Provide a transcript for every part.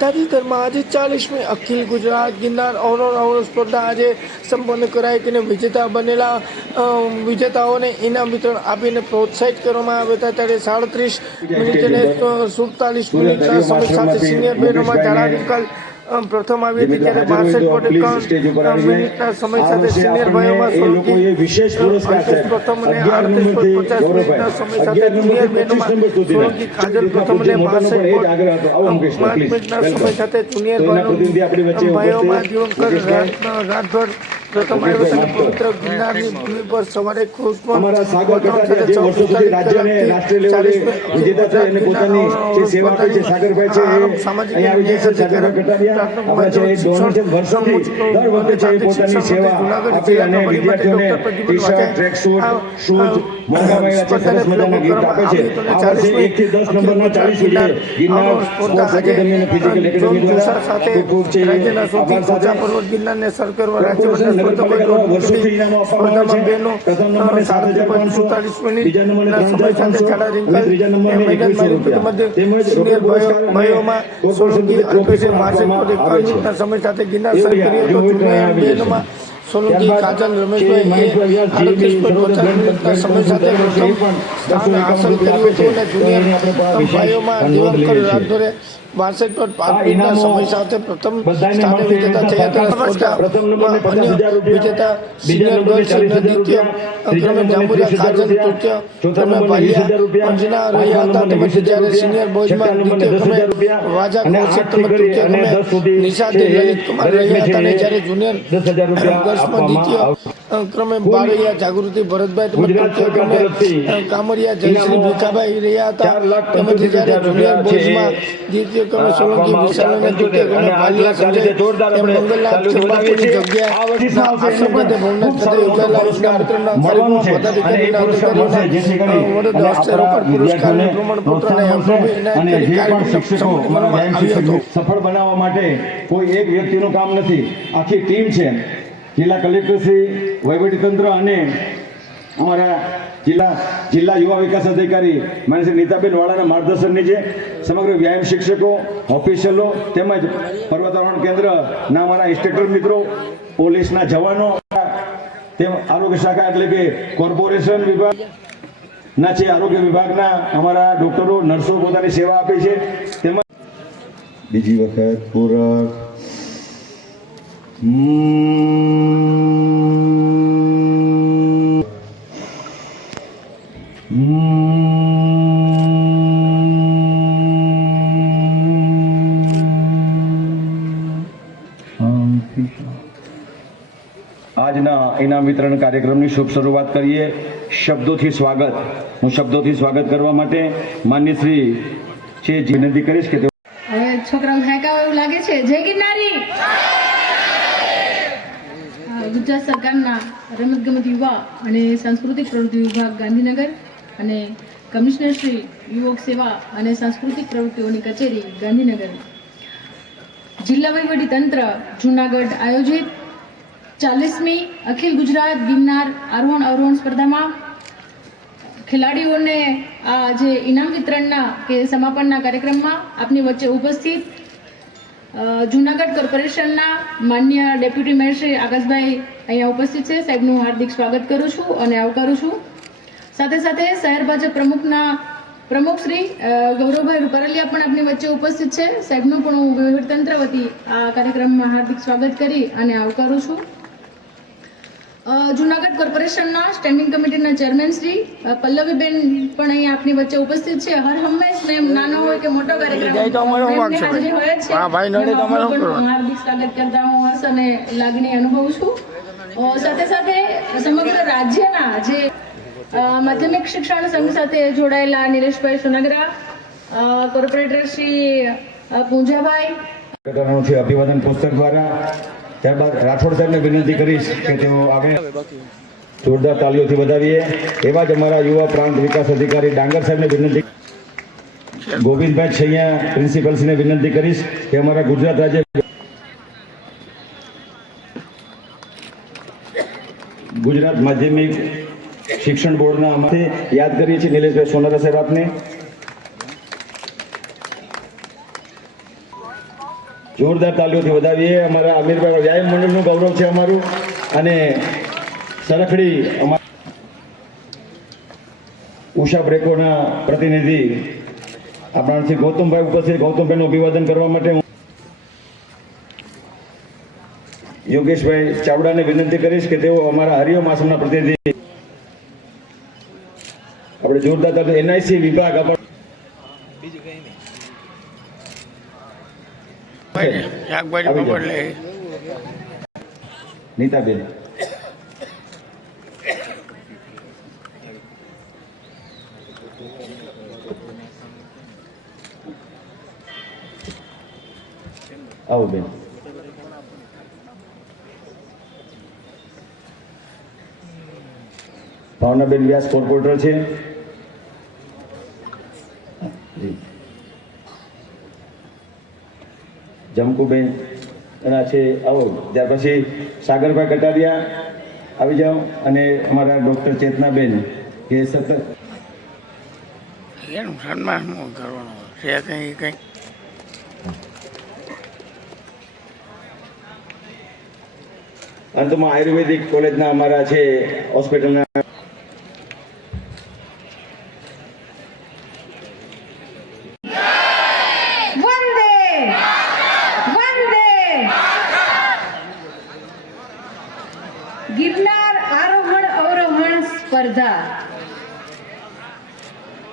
તાજેતરમાં આજે 40મી અખિલ ગુજરાત ગિરનાર અવરોહણ સ્પર્ધા આજે સંપન્ન કરાઈ તેને વિજેતાઓને ઇનામ વિતરણ આપીને પ્રોત્સાહિત કરવામાં આવ્યા હતા। ત્યારે 37 મિનિટ અને 47 મિનિટના સમય સાથે સિનિયર બહેનોમાં ઝાલા રિંકલ પ્રથમ આવી હતી, ત્યારે 62.51 મિનિટના સમય સાથે સિનિયર ભાઈઓમાં પ્રથમ અને 38.50 મિનિટના સમય સાથે જુનિયર બહેનોમાં સોલંકી કાજલ પ્રથમ અને 62.5 મિનિટના સમય સાથે જુનિયર ભાઈઓમાં દિવંકર રાઠોડ પ્રથમ આવ્યો અને પવિત્ર ગિરનારની ભૂમિ પર સવારે ગિરનારને સર કરવા રાજ્ય સોલંકી કાજલ રમેશભાઈ 38.50 મિનિટના સમય સાથે સ્થાન હાંસલ કર્યું હતું અને જુનિયર ભાઈઓમાં દિવંકર રાઠોડે 62.5 મિનિટના સમય સાથે પ્રથમ સ્થાને વિજેતા થયા હતા। અન્ય વિજેતા સિનિયર ગર્લ્સ દ્વિતીય ક્રમે જાંબુરિયા કાજલ, તૃતીય ક્રમે ભાલિયા અંજના રહ્યા હતા, તેમજ જ્યારે સિનિયર બોયઝમાં દ્વિતીય ક્રમે વાજા કૌશિક તેમજ તૃતીય ક્રમે નિશાદ લલિત કુમાર રહ્યા હતા અને જ્યારે જુનિયર ગર્લ્સમાં દ્વિતીય ક્રમે બારૈયા જાગૃતિ ભરતભાઈ તેમજ તૃતીય ક્રમે કામરિયા જયશ્રી ભીખાભાઈ રહ્યા હતા, તેમજ જ્યારે જુનિયર બોયઝમાં દ્વિતીય ક્રમે સોલંકી વિશાલ અને તૃતીય ક્રમે ભાલિયા સંજય મંગલનાથ ચંપાપુરની જગ્યાએ આશ્રમખાતે ભવનાથ ખાતે યોજાયેલા ઇનામ વિતરણના કાર્યક્રમમાં પદાધિકારીના અધિકારીઓને વડોદરા હસ્તે રોકડ પુરસ્કાર અને પ્રમાણપત્ર અને એમ્પ્લોયી એનાયત કરી કાર્યક્રમ સંપન્ન આવ્યો હતો। સફળ બનાવવા માટે કોઈ એક વ્યક્તિનું કામ નથી, આખી ટીમ છે। જિલ્લા કલેક્ટરશ્રી, વહીવટીતંત્ર અને અમારા જિલ્લા યુવા વિકાસ અધિકારી માન્ય શ્રી નીતાબેન વાળાના માર્ગદર્શન નીચે સમગ્ર વ્યાયામ શિક્ષકો, ઓફિશિયલો તેમજ પર્વતારોહણ કેન્દ્રના અમારા ઇન્સ્ટ્રક્ટર મિત્રો, પોલીસના જવાનો, તેમ આરોગ્ય શાખા એટલે કે કોર્પોરેશન વિભાગના છે, આરોગ્ય વિભાગના અમારા ડોક્ટરો, નર્સો પોતાની સેવા આપે છે। તેમજ બીજી વખત પૂરક આજના ઇનામ વિતરણ કાર્યક્રમની શુભ શરૂઆત કરીએ। શબ્દોથી સ્વાગત, હું શબ્દોથી સ્વાગત કરવા માટે માન્ય શ્રી છે વિનંતી કરીશ કે હવે છોકરાઓ થાક્યા એવું લાગે છે। જય ગિરનારી। ગુજરાત સરકારના રમતગમત યુવા અને સાંસ્કૃતિક પ્રવૃત્તિ વિભાગ ગાંધીનગર અને કમિશનર શ્રી યુવક સેવા અને સાંસ્કૃતિક પ્રવૃત્તિઓની કચેરી ગાંધીનગર, જિલ્લા વહીવટી તંત્ર જૂનાગઢ આયોજિત 40મી અખિલ ગુજરાત ગિરનાર આરોહણ અવરોહણ સ્પર્ધામાં ખેલાડીઓને આ જે ઇનામ વિતરણના કે સમાપનના કાર્યક્રમમાં આપની વચ્ચે ઉપસ્થિત જૂનાગઢ કોર્પોરેશનના માન્ય ડેપ્યુટી મેયર શ્રી આકાશભાઈ અહીંયા ઉપસ્થિત છે, સાહેબનું હાર્દિક સ્વાગત કરું છું અને આવકારું છું। સાથે સાથે શહેર ભાજપ પ્રમુખ શ્રી ગૌરવભાઈ રૂપારેલિયા પણ આપની વચ્ચે ઉપસ્થિત છે, સાહેબનું પણ હું વહીવટીતંત્ર વતી આ કાર્યક્રમમાં હાર્દિક સ્વાગત કરી અને આવકારું છું। જૂનાગઢ કોર્પોરેશનના સ્ટેન્ડિંગ કમિટીના ચેરમેન શ્રી પલ્લવીબેન પણ અહીં આપની વચ્ચે ઉપસ્થિત છે। હર હંમેશ મેમ નાનો હોય કે મોટો કાર્યક્રમ હાર્દિક સ્વાગત કરતા હું હર્ષ અને લાગણી અનુભવું છું। સાથે સાથે સમગ્ર રાજ્યના જે માધ્યમિક શિક્ષણ સંઘ સાથે જોડાયેલા નિલેશભાઈ સોનાગરા, કોર્પોરેટર શ્રી પૂંજાભાઈ અભિવાદન પુસ્તક દ્વારા, ત્યારબાદ રાઠોડ સાહેબને વિનંતી કરીશ કે તેઓ આવે, જોરદાર તાલીઓથી વધાવીએ। એવા જ અમારા યુવા પ્રાંત વિકાસ અધિકારી ડાંગર સાહેબને વિનંતી, ગોવિંદભાઈ છૈયા પ્રિન્સિપલશ્રીને વિનંતી કરીશ કે અમારા ગુજરાત રાજ્ય ગુજરાત માધ્યમિક શિક્ષણ બોર્ડના અમારે યાદ કરીએ છીએ નિલેશભાઈ સોનારા સાહેબ આપને। જોરદાર તાલીઓથી વધાવીએ. અમારા અમીરભાઈ વ્યાયામ મંડળનું ગૌરવ છે અમારું. અને સરખડી અમારા ઉષા બ્રેકોના પ્રતિનિધિ આપણાથી ગૌતમભાઈ ઉપસ્થિત. ગૌતમભાઈનું અભિવાદન કરવા માટે હું યોગેશભાઈ ચાવડાને વિનંતી કરીશ કે તેઓ અમારા હરિઓમ આશ્રમના પ્રતિનિધિ આપણે જોરદાર તાલીઓ. એનઆઈસી વિભાગ નીતાબેન આવો બેન. ભાવનાબેન વ્યાસ કોર્પોરેટર છે. જમકુબેન એના છે. આવો. ત્યાર પછી સાગરભાઈ કટારિયા આવી જાઓ. અને અમારા ડૉક્ટર ચેતનાબેન કે સતત એનું સન્માન કરવાનું છે કંઈ અંતમાં આયુર્વેદિક કોલેજના અમારા છે હોસ્પિટલના ગિરનાર આરોહણ અવરોહણ સ્પર્ધા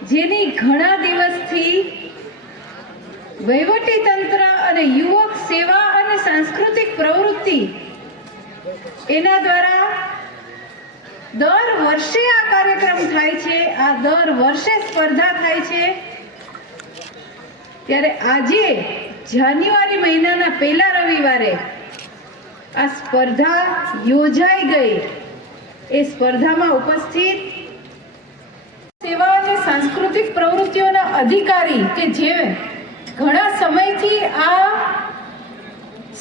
જેની ઘણા દિવસથી વહીવટી તંત્ર અને યુવક સેવા અને સાંસ્કૃતિક પ્રવૃત્તિ એના દ્વારા દર વર્ષે આ કાર્યક્રમ થાય છે. આ દર વર્ષે સ્પર્ધા થાય છે. ત્યારે આજે જાન્યુઆરી મહિનાના પહેલા રવિવારે આ સ્પર્ધા યોજાઈ ગઈ. એ સ્પર્ધામાં ઉપસ્થિત સેવા અને સાંસ્કૃતિક પ્રવૃત્તિઓના અધિકારી કે જે ઘણા સમયથી આ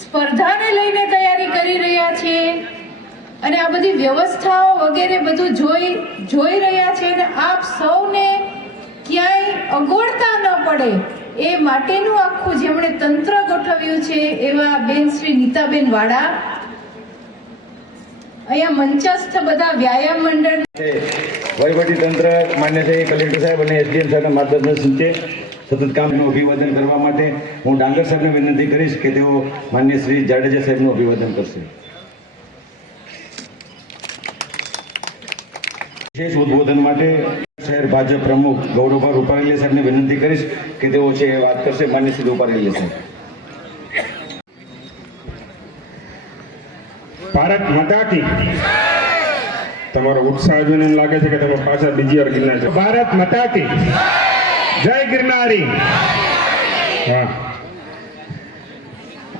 સ્પર્ધાને લઈને તૈયારી કરી રહ્યા છે અને આ બધી વ્યવસ્થાઓ વગેરે બધું જોઈ રહ્યા છે અને આપ સૌને ક્યાંય અગવડતા ન પડે એ માટેનું આખું જેમણે તંત્ર ગોઠવ્યું છે એવા બેન શ્રી નીતાબેન વાડા. અહીંયા મંચસ્થ બધા વ્યાયામ મંડળ વહીવટી તંત્ર માન્ય છે કલેક્ટર સાહેબ અને એસડીએમ સાહેબના માર્ગદર્શન છે સતત કામનું અભિવાદન કરવા માટે હું ડાંગર સાહેબને વિનંતી કરીશ કે તેઓ માન્ય શ્રી જાડેજા સાહેબનું અભિવાદન કરશે. વિશેષ ઉદ્બોધન માટે શહેર ભાજપ પ્રમુખ ગૌરવભાઈ રૂપારેલિયા સાહેબને વિનંતી કરીશ કે તેઓ છે વાત કરશે. માન્ય શ્રી રૂપારેલિયા સાહેબ. ભારત માતા કી. તમારો ઉત્સાહ જોઈને એમ લાગે છે કે તમે પાછા બીજી વાર ગિરનાર છો. ભારત માતા કી જય ગિરનારી. હા,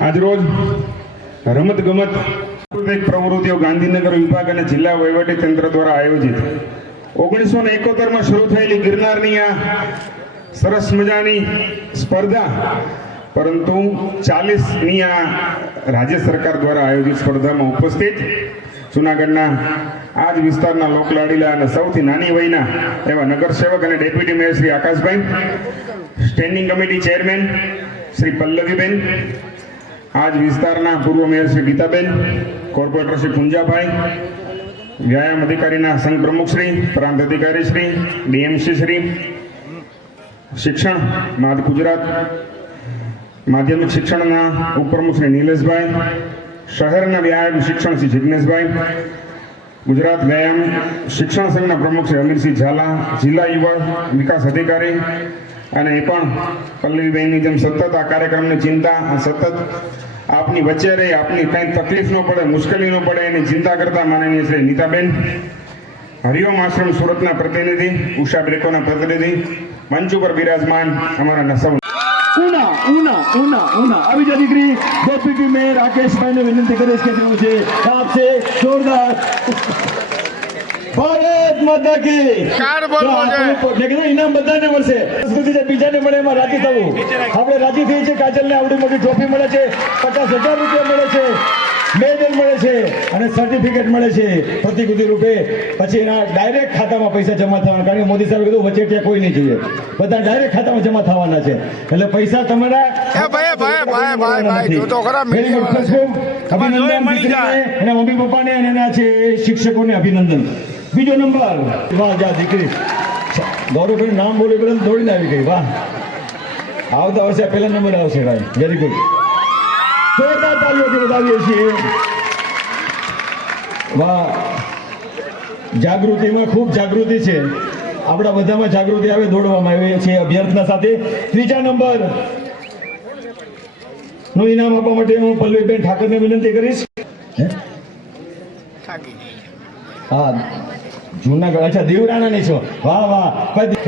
આજ રોજ રમત ગમત સાંસ્કૃતિક પ્રવૃત્તિઓ ગાંધીનગર વિભાગ અને જિલ્લા વહીવટી તંત્ર દ્વારા આયોજિત 1971માં શરૂ થયેલી ગિરનારની આ સરસ મજાની સ્પર્ધા, પરંતુ 40મી આ રાજ્ય સરકાર દ્વારા આયોજિત સ્પર્ધામાં ઉપસ્થિત જૂનાગઢના આ જ વિસ્તારના લોકલાડીલા અને સૌથી નાની વયના એવા નગરસેવક અને deputy mayor Shri Akashbhai, standing committee chairman Shri Pallaviben, આ જ વિસ્તારના પૂર્વ મેયર શ્રી ગીતાબેન, કોર્પોરેટર શ્રી પુંજાભાઈ, વ્યાયામ અધિકારીના સંઘ પ્રમુખ શ્રી, પ્રાંત અધિકારી શ્રી, ડીએમસી શ્રી, શિક્ષણ ગુજરાત માધ્યમિક શિક્ષણના ઉપપ્રમુખ શ્રી નિલેશભાઈ, શહેરના વ્યાયામ શિક્ષણ શ્રી જિગ્નેશભાઈ, ગુજરાત વ્યાયામ શિક્ષણ સંઘના પ્રમુખ શ્રી અમીરસિંહ ઝાલા, જિલ્લા યુવા વિકાસ અધિકારી, અને એ પણ પલ્લવીબેનની જેમ સતત આ કાર્યક્રમની ચિંતા, સતત આપની વચ્ચે રહી, આપની કંઈ તકલીફ ન પડે, મુશ્કેલી ન પડે એની ચિંતા કરતા માનનીય શ્રી નીતાબેન, હરિઓમ આશ્રમ સુરતના પ્રતિનિધિ, ઉષા બ્રેકોના પ્રતિનિધિ, મંચ ઉપર બિરાજમાન અમારા સૌ આવી જ દીકરી ડેપ્યુટી મેયર રાકેશભાઈને વિનંતી કરીશ કે તેવું છે આપશે જોરદાર ભારત માતા કી. ઇનામ બધાને મળશે. સંસ્કૃતિ છે બીજાને મળે એમાં રાજી થવું. આપણે રાજી થઈ છે. કાજલને આવડી મોટી ટ્રોફી મળે છે, 50,000 રૂપિયા મળે છે. મેડલ મળે છે અને સર્ટિફિકેટ મળે છે પ્રતિકૃતિ રૂપે. પછી એના ડાયરેક્ટ ખાતામાં પૈસા જમા થવાના, કારણ કે મોદી સાહેબે કીધું વચેટિયા કોઈ નહીં જોઈએ, બધા ડાયરેક્ટ ખાતામાં જમા થવાના છે. એટલે પૈસા તમારા ભાઈ જો તો ખરા વેરી ગુડ. તમારે જોઈ અભિનંદન મળી જાય. દીકરીને, એના મમ્મી પપ્પાને અને એના છે શિક્ષકોને અભિનંદન. બીજો નંબર, વાહ જા દીકરી, ગૌરવ કરીને નામ બોલે પેલા દોડીને આવી ગઈ. વાહ, આવતા વર્ષે પહેલા નંબર આવશે ભાઈ. Very good. જોરદાર તાળીઓથી વધાવીએ છીએ. વાહ, જાગૃતિમાં ખૂબ જાગૃતિ છે. આપણા બધામાં જાગૃતિ આવે, દોડવામાં આવે છે અભ્યર્થના સાથે. ત્રીજા નંબર નું ઇનામ આપવા માટે હું પલ્લવીબેન ઠાકરને વિનંતી કરીશ. હા, જૂનાગઢ, અચ્છા દીવરાણાની છો. વાહ વાહ.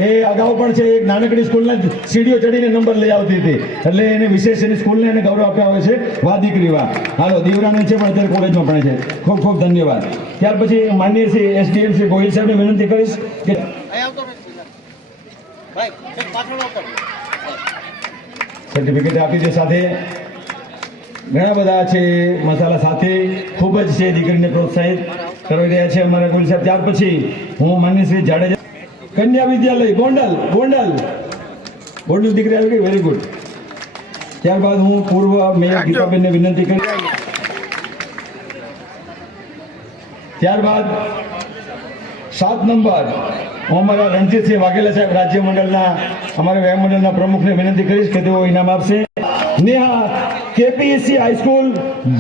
એ અગાઉ પણ છે એક નાનકડી સ્કૂલના સીડીઓ ચડીને નંબર લઈ આવતી હતી, એટલે એને વિશેષ એની સ્કૂલને એને ગૌરવ આપ્યા હોય છે. વાહ દીકરી વાહ. હાલો, દીવરાણા છે પણ અત્યારે કોલેજમાં ભણે છે. ખૂબ ખૂબ ધન્યવાદ. ત્યાર પછી માનનીય શ્રી એસડીએમ શ્રી ગોહિલ સાહેબને વિનંતી કરીશ કે સર્ટિફિકેટ આપી દે. સાથે ઘણા બધા છે મસાલા સાથે ખૂબ જ છે દીકરીને પ્રોત્સાહિત કરી રહ્યા છે અમારા ગોહિલ સાહેબ. ત્યાર પછી હું માનનીય શ્રી જાડેજા કન્યા વિદ્યાલય ગોંડલ દીકરી આવી ગઈ. Very good. ત્યારબાદ હું પૂર્વ મેયર ગીતાબેનને વિનંતી કરી. ત્યારબાદ 7 નંબર હું અમારા રણજીતસિંહ વાઘેલા સાહેબ રાજ્ય મંડળના અમારા વ્યાયામ મંડળના પ્રમુખને વિનંતી કરીશ કે તેઓ ઇનામ આપશે. નેહા કેપીએસસી હાઈસ્કૂલ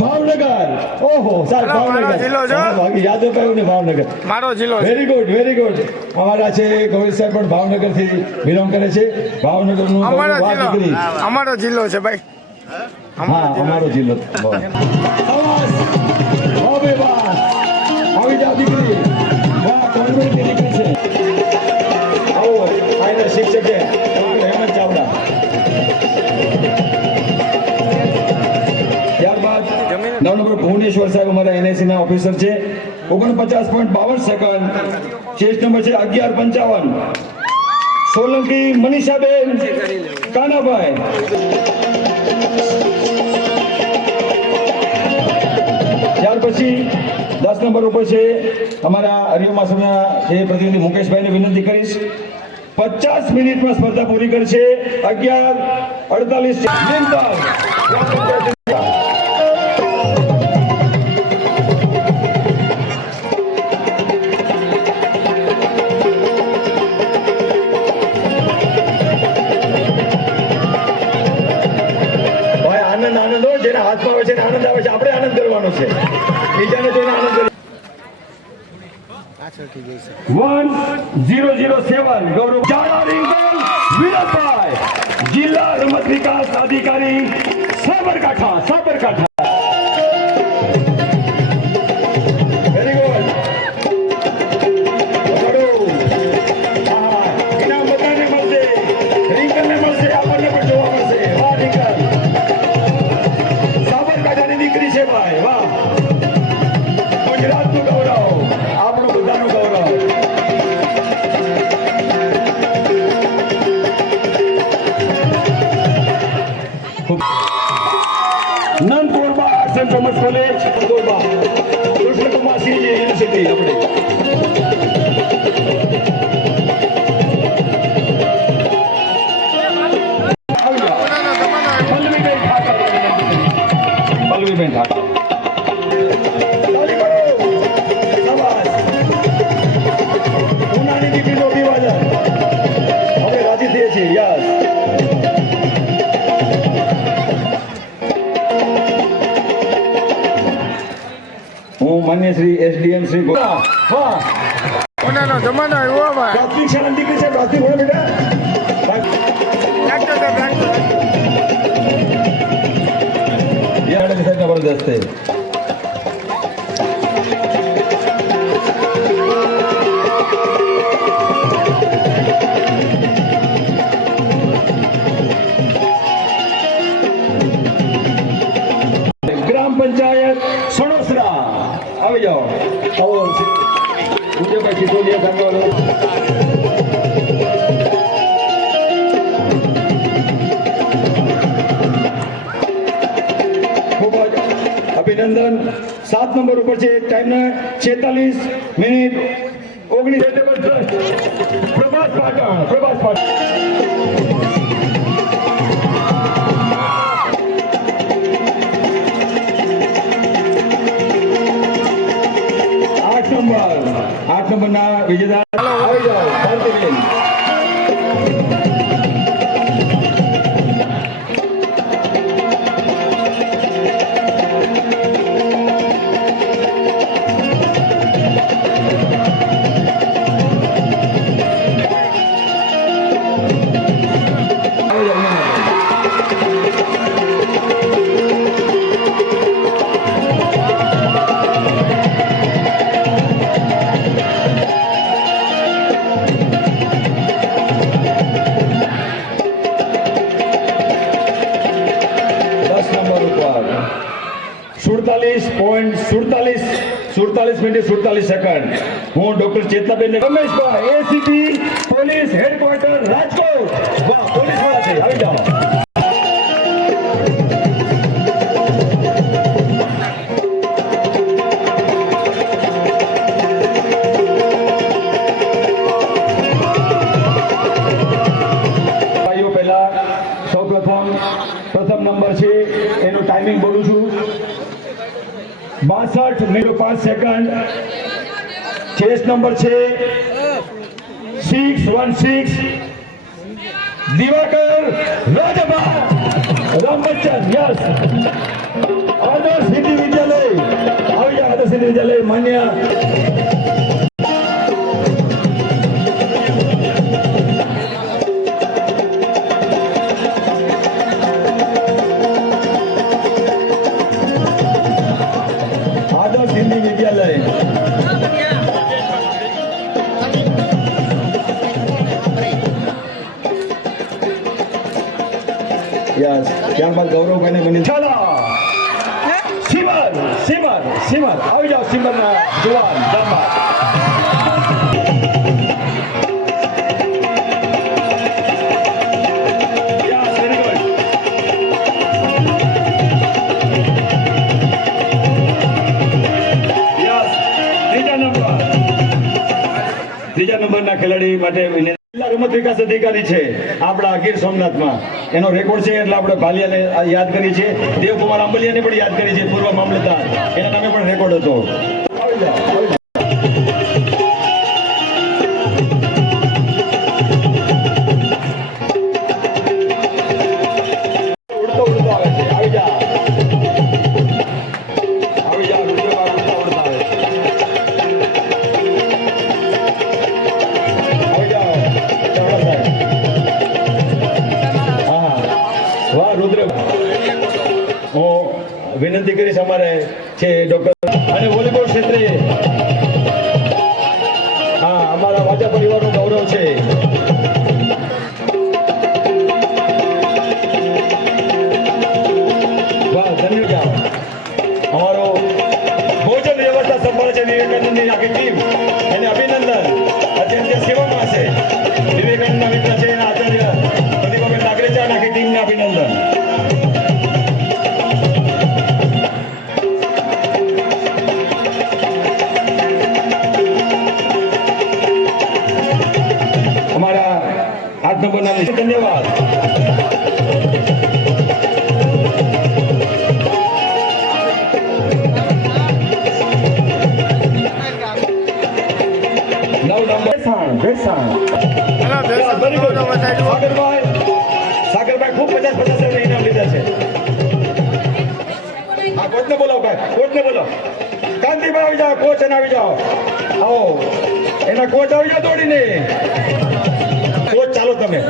ભાવનગર. ઓહો સાહેબ, ભાવનગર યાદ અપાયું ને, ભાવનગર મારો જિલ્લો. Very good very good. અમારા છે ગોહિલ સાહેબ પણ ભાવનગરથી બિલોંગ કરે છે. ભાવનગરનું અમારો જિલ્લો છે ભાઈ. હા, અમારો જિલ્લો. આવી જાઓ દીકરી. વાહ, કોંગ્રેસની દીકરી છે. આવો, આના શિક્ષક છે હેમંત ચાવડા. ત્યારબાદ 9 નંબર ભુવનેશ્વર સાહેબ અમારા એનએસસી ના ઓફિસર છે. 49.52 સેકન્ડ. ચેસ્ટ નંબર છે 1155. સોલંકી મનીષાબેન કાનાભાઈ. ત્યાર પછી 10 નંબર ઉપર છે અમારા હરિઓમા સરના જે પ્રતિનિધિ મુકેશભાઈને વિનંતી કરીશ. 50 મિનિટમાં સ્પર્ધા પૂરી કરશે. 11:48. આનંદ હોય, જેના હાથમાં આવે છે આનંદ આવે છે, આપણે આનંદ કરવાનો છે. બીજાને જોઈને આનંદ કરી. 1007 ગૌરવ વિનોદભાઈ, જિલ્લા રમત વિકાસ અધિકારી સાબરકાંઠા. Very good. ઇનામ બધાને મળશે, રિંકલને મળશે, આપણને પણ જોવા મળશે. વાહ રિંકલ, સાબરકાંઠાની દીકરી છે ભાઈ. વાહ, ગુજરાતનું ગૌરવ, આપણું બધાનું ગૌરવ. Nand Korba arts and commerce college, Korba, Krishnakumar Singh university આપણી. પલ્લવીબેન ઠાકર. ઉનાની દીકરીનો વિવાદન હવે રાજી થઈએ છીએ. યસ. હું માન્ય શ્રી એસડીએમ શ્રી કોનાનો જમાનો આવ્યો ભાઈ. પ્રાથમિક શાળાની દીકરી છે. પ્રાથમિક ભણો બેટા. જબરદસ્ત છે. ગ્રામ પંચાયત સણોસરા આવી જાઓ. આવો ઉદયભાઈ સિસોદિયા સાહેબ. ખૂબ જ અભિનંદન. અભિનંદન. 7 નંબર ઉપર છે, ટાઈમ 46 મિનિટ 19. પ્રભાસ પાટણ. 8 નંબરના વિજેતા આવી જાઓ ભારતીબેન. સુડતાલીસ મિનિટ 47 સેકન્ડ. હું doctor Chetnaben Rameshbhai, ACP police headquarters Rajkot. વાહ, પોલીસ વાળા છે, આવી જાઓ. ભાઈઓ, પહેલા પ્રથમ નંબર છે, એનો ટાઈમિંગ બોલું છું. 62 મિનિટ 5 સેકન્ડ. ચેસ નંબર છે 616 દિવાકર રાજભા રામબચ્ચન. યસ, આદર્શ હિન્દી વિદ્યાલય આવી જાય. આદર્શ હિન્દી વિદ્યાલય માન્ય હિન્દી વિદ્યાલય. યસ, ત્યારબાદ ગૌરવભાઈને મને સિમર આવી જાઓ. સિમરના જુવાન દામાદ. ત્રીજા નંબરના ખેલાડી માટે જિલ્લા રમત વિકાસ અધિકારી છે આપણા ગીર સોમનાથમાં. એનો રેકોર્ડ છે એટલે આપણે ભાલિયાને યાદ કરી છે. દેવકુમાર આંબલિયાને પણ યાદ કરી છે, પૂર્વ મામલતદાર. એના નામે પણ રેકોર્ડ હતો. આવી જાઓ. ઉડતો આવે છે. આવી જાઓ. હું વિનંતી કરીશ, અમારે છે ડોક્ટર અને વોલીબોલ ક્ષેત્રે અમારા વાજા પરિવારનું ગૌરવ છે. વાહ, ધન્યવાદ. અમારો ભોજન વ્યવસ્થા સંભાળે છે વિવેકાનંદની આખી ટીમ, એને અભિનંદન. અત્યારે સેવામાં છે વિવેકાનંદના મિત્ર છે એના આચાર્ય પ્રતિભાબેન નાગરેચા અને આખી ટીમને અભિનંદન. અમારા 8 નંબરના ધન્યવાદ. સાગરભાઈ ખૂબ 50-50 ઇનામ લીધા છે. હા, કોચને બોલાવો ભાઈ, કોચને બોલાવો. કાંતિભાઈ આવી જાઓ, કોચ અને આવી જાઓ. આવો, એના કોચ આવી જાઓ દોડીને. કોચ ચાલો તમે.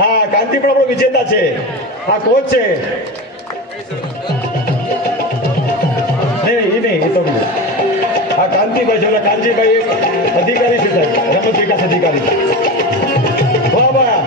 હા, કાંતિ પણ આપણો વિજેતા છે. હા, કોચ છે. નહીં, એ તો હા, કાંતિભાઈ છે. કાંતિભાઈ એક અધિકારી છે સાહેબ, રમત વિકાસ અધિકારી. વાહ વાહ.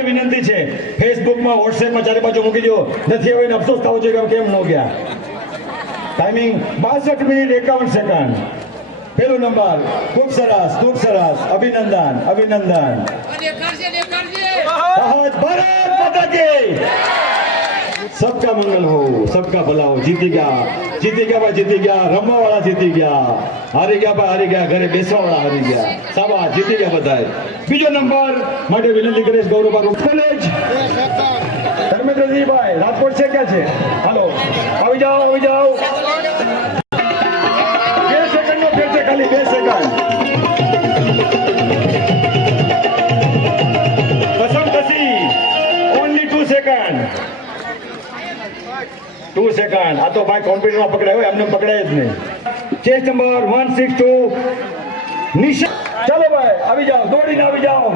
બધાને વિનંતી છે, ફેસબુકમાં વોટ્સએપમાં ચારે બાજુ મૂકી દો. નથી હવે અફસોસ થવો જોઈએ કે કેમ ન ગયા. Timing 62 minute 51 second. પહેલો નંબર. ખૂબ સરસ, ખૂબ સરસ. અભિનંદન, અભિનંદન. ભારત માતા કી. सबका मंगल हो, सबका भला हो. जीती ગયા ભાઈ, જીતી ગયા. રમવા વાળા જીતી ગયા, હારી ગયા ભાઈ, હારી ગયા. ઘરે બેસવા વાળા હારી ગયા. શાબાશ, જીતી ગયા બધાય. બીજો નંબર માટે વિનંતી કરીશ ગૌરવ કોલેજ ધર્મેન્દ્રજી ભાઈ રાજકોટ છે. ક્યાં છે? હાલો, આવી જાઓ, આવી જાઓ. 2 સેકન્ડ નો ફેર છે, ખાલી 2 સેકન્ડ. કસમ કસી, ઓનલી 2 સેકન્ડ. 2 સેકન્ડ. આ તો ભાઈ કોમ્પ્યુટરમાં પકડાય હોય, એમને પકડાય જ નહીં. Chest number 162 Nisha. ચાલો ભાઈ, આવી જાઓ, દોડીને આવી જાઓ.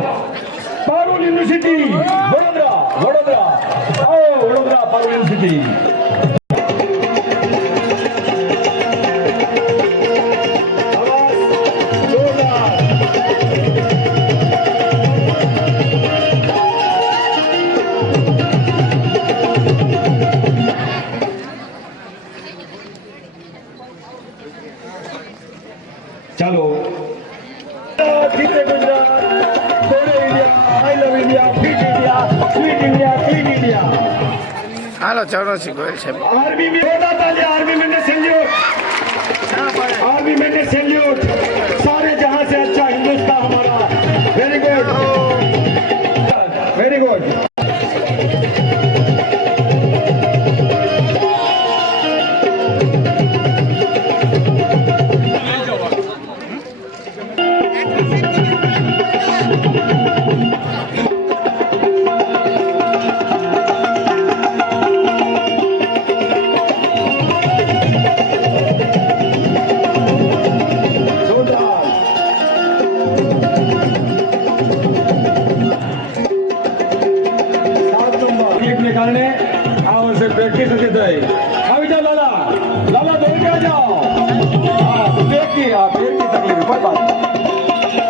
પારુલ યુનિવર્સિટી વડોદરા, વડોદરા. આવો વડોદરા, પારુલ યુનિવર્સિટી. ચાલો. જીતે ગુજરાત, દોડે India, I love India, fit India, sweet India, clean India. હાલો ચરણસિંહ ગોયલ સાહેબ. आर्मी में होता था, आर्मी में सैल्यूट, आर्मी में सैल्यूट. सारे जहां से अच्छा हिंदुस्तान हमारा. Very good, very good. કારણે આ વર્ષે પ્રેક્ટિસ નથી થઈ. આવી જાઓ લાલા, લાલા દોડી આ જાઓ. હા, બ્રેકની તકલીફ. કોઈ બાત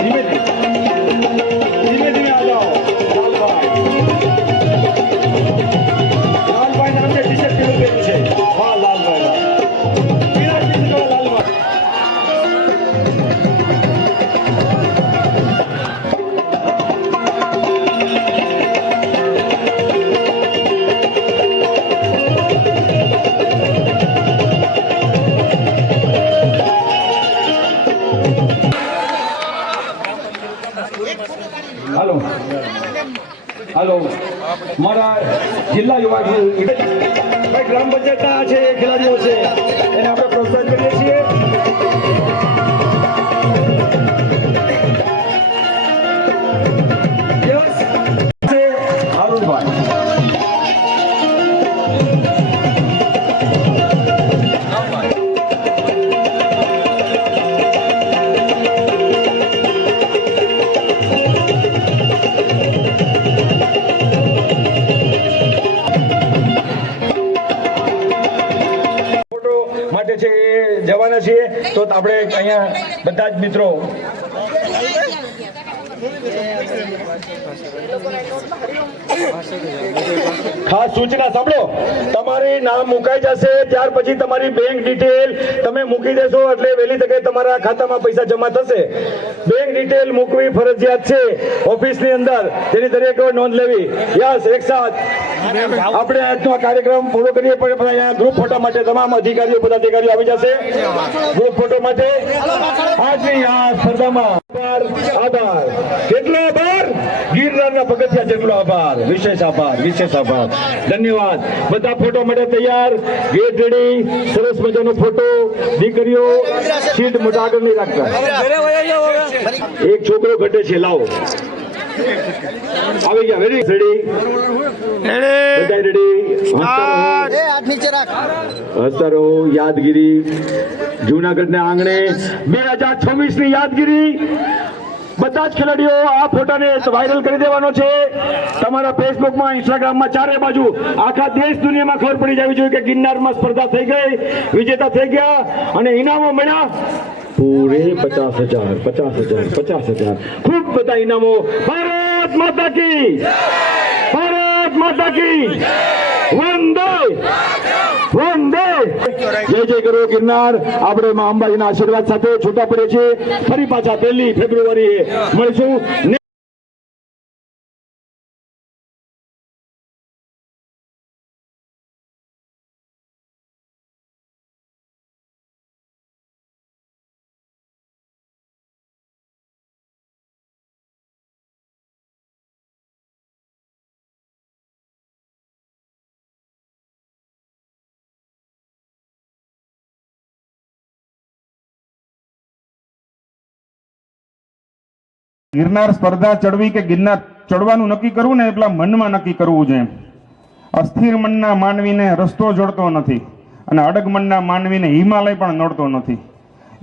ધીમે ધીમે આ જાઓ. લાલભાઈ નામને ટી શર્ટ પીળું પહેર્યું છે. વાહ લાલભાઈ, પીળા ટી શર્ટ લાલભાઈ. હાલો, હાલો. મારા જિલ્લા યુવા ભાઈ ગ્રામ પંચાયતના છે ખેલાડીઓ છે, એને આપણે પ્રોત્સાહિત કરીએ છીએ. હારુનભાઈ. માટે છે એ જવાના છીએ, તો આપણે અહીંયા બધા જ મિત્રો ખાસ સૂચના સાંભળો. તમારી નામ મુકાઈ જશે, ત્યાર પછી તમારી બેંક ડિટેલ તમે મૂકી દેશો એટલે વહેલી તકે તમારા ખાતામાં પૈસા જમા થશે. બેંક ડિટેલ મૂકવી ફરજિયાત છે ઓફિસની અંદર, તેની દરેક નોંધ લેવી. યસ, એક સાથ આપણે આજનો આ કાર્યક્રમ પૂરો કરીએ. પણ અહીંયા ગ્રુપ ફોટો માટે તમામ અધિકારીઓ પદાધિકારીઓ આવી જશે ગ્રુપ ફોટો માટે. આજની આ સ્પર્ધામાં આભાર. કેટલો આભાર? ગિરનારના પગથિયા જેટલો આભાર. વિશેષ આભાર, વિશેષ આભાર. ધન્યવાદ. બધા ફોટો માટે તૈયાર, ગેટ રેડી. સરસ મજાનો ફોટો. દીકરીઓ સીટ મોટા આગળ નહીં રાખતા. એક છોકરો ઘટે છે, લાવો. આવી ગયા. વેરી રેડી, બધા રેડી. હસતા રહો. યાદગીરી જૂનાગઢના આંગણે 2026 ની યાદગીરી. બધા જ ખેલાડીઓ આ ફોટાને વાયરલ કરી દેવાનો છે. તમારા ફેસબુકમાં, ઇન્સ્ટાગ્રામમાં, ચારે બાજુ આખા દેશ દુનિયામાં ખબર પડી જવી જોઈએ કે ગિરનારમાં સ્પર્ધા થઈ ગઈ, વિજેતા થઈ ગયા અને ઇનામો મળ્યા પૂરે 50,000. ખૂબ બધા ઇનામો. ભારત માતા કી. भारत माता की वंदे वंदे जय जय करो गिरनार। આપણે માં અંબાજીના આશીર્વાદ સાથે છૂટા પડે છે। ફરી પાછા 1 ફેબ્રુઆરીએ મળીશું। ગિરનાર સ્પર્ધા ચડવી કે ગિરનાર ચડવાનું નક્કી કરવું ને એ પેલા મનમાં નક્કી કરવું જોઈએ। અસ્થિર મનના માનવીને રસ્તો જોડતો નથી અને અડગ મનના માનવીને હિમાલય પણ નડતો નથી।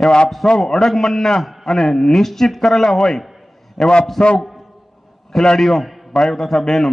એવા આપ સૌ અડગ મનના અને નિશ્ચિત કરેલા હોય એવા આપ સૌ ખેલાડીઓ ભાઈઓ તથા બહેનો,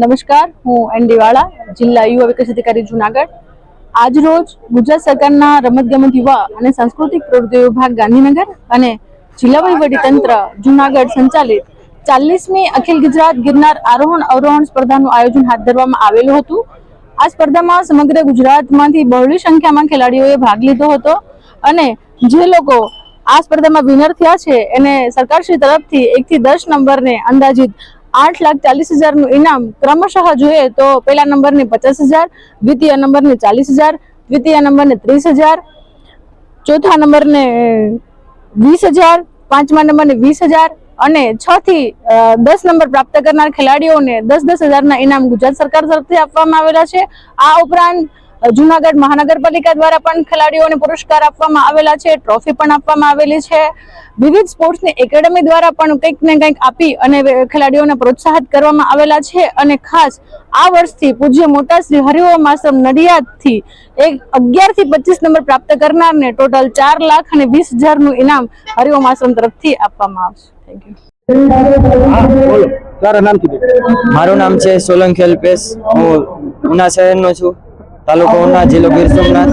નમસ્કાર, હું એન દિવાળા, જિલ્લા યુવા વિકાસ અધિકારી જુનાગઢ। આજ રોજ ગુજરાત સરકારના રમતગમત યુવા અને સાંસ્કૃતિક પ્રવૃત્તિઓ વિભાગ ગાંધીનગર અને જિલ્લા વહીવટી તંત્ર જુનાગઢ સંચાલિત 40મી અખિલ ગુજરાત ગિરનાર આરોહણ અવરોહણ સ્પર્ધાનું આયોજન હાથ ધરવામાં આવેલું હતું। આ સ્પર્ધામાં સમગ્ર ગુજરાતમાંથી બહોળી સંખ્યામાં ખેલાડીઓએ ભાગ લીધો હતો અને જે લોકો આ સ્પર્ધામાં વિનર થયા છે એને સરકારશ્રી તરફથી 1 થી 10 નંબરને અંદાજિત 8,40,000 ઇનામ ક્રમશઃ જોઈએ તો પહેલા નંબરને 50,000, દ્વિતીય નંબરને 40,000, તૃતીય નંબરને 30,000, ચોથા નંબરને 20,000, પાંચમા નંબરને 20,000 અને 6 થી 10 નંબર પ્રાપ્ત કરનાર ખેલાડીઓને 10,000 ઇનામ ગુજરાત સરકાર તરફથી આપવામાં આવેલા છે। આ ઉપરાંત જુનાગઢ મહાનગરપાલિકા દ્વારા પણ ખેલાડીઓને પુરસ્કાર આપવામાં આવેલા છે, ટ્રોફી પણ આપવામાં આવેલી છે। વિવિધ સ્પોર્ટ્સની એકેડમી દ્વારા પણ કંઈક ને કંઈક આપી અને ખેલાડીઓને પ્રોત્સાહિત કરવામાં આવેલા છે અને ખાસ આ વર્ષથી પૂજ્ય મોટા શ્રી હરિઓમ આશ્રમ નડિયાદથી 11 થી 25 નંબર પ્રાપ્ત કરનારને ટોટલ 4,20,000 ઇનામ હરિઓમ આશ્રમ તરફથી આપવામાં આવશે। Thank you. મારું નામ છે સોલંકી અલ્પેશ, હું ઉના શહેરનો છું, તાલુકો ઉના, જિલ્લો ગીર સોમનાથ।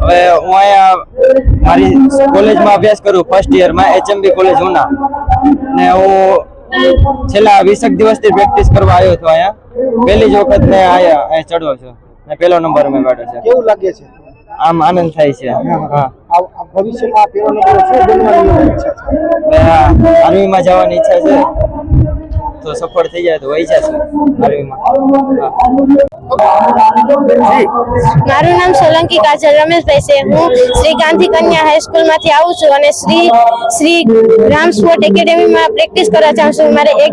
હવે હું અહીંયા મારી કોલેજમાં અભ્યાસ કરું, ફર્સ્ટ યરમાં, HMB કોલેજ ઉના, ને હું છેલ્લા 20 દિવસથી પ્રેક્ટિસ કરવા આવ્યો છું। અહીંયા પહેલી જ વખત મેં અહીંયા ચડ્યો છું ને પહેલો નંબર મેં કાઢ્યો છે। કેવું લાગે છે? આમ આનંદ થાય છે। હા, ભવિષ્યમાં પહેલો નંબર શું બનવાની ઈચ્છા છે? આર્મીમાં જવાની ઈચ્છા છે, તો સફળ થઈ જાય તો ઈચ્છા છે આર્મીમાં। મારું નામ સોલંકી કાજલ રમેશભાઈ છે। હું શ્રી ગાંધી કન્યા હાઈસ્કૂલમાંથી આવું છું અને શ્રી રામ સ્પોર્ટ એકેડેમીમાં પ્રેક્ટિસ કરવા જાઉં છું। મારે એક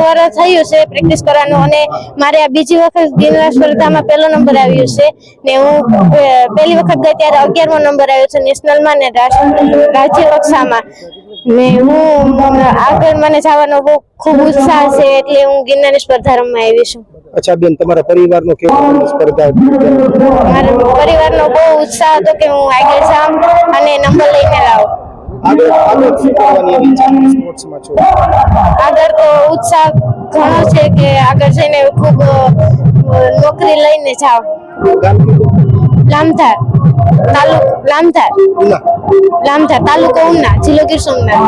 વર્ષ થયું છે પ્રેક્ટિસ કરવાનું અને મારે આ બીજી વખત ગિરનાર સ્પર્ધામાં પહેલો નંબર આવ્યો છે ને હું પહેલી વખત ગઈ ત્યારે 11મો નંબર આવ્યો છે નેશનલમાં ને રાજ્ય કક્ષામાં ને હું આગળ મને જવાનો બહુ ખૂબ ઉત્સાહ છે એટલે હું ગિરનારની સ્પર્ધા રમવા આવી છું। અચ્છા બેન, તમારા પરિવારનો કેવો સ્પર્ધા? મારા પરિવારનો બહુ ઉત્સાહ હતો કે હું આગળ જાઉં અને નંબર લઈને લાવું। આગળ શું કરવાની ઈચ્છા છે સ્પોર્ટ્સમાં છો? આગળ તો ઉત્સાહ ઘણો છે કે આગળ જઈને ખૂબ નોકરી લઈને જાઉં। લામધાર તાલુકો ઉના, જિલ્લો ગીર સોમનાથ।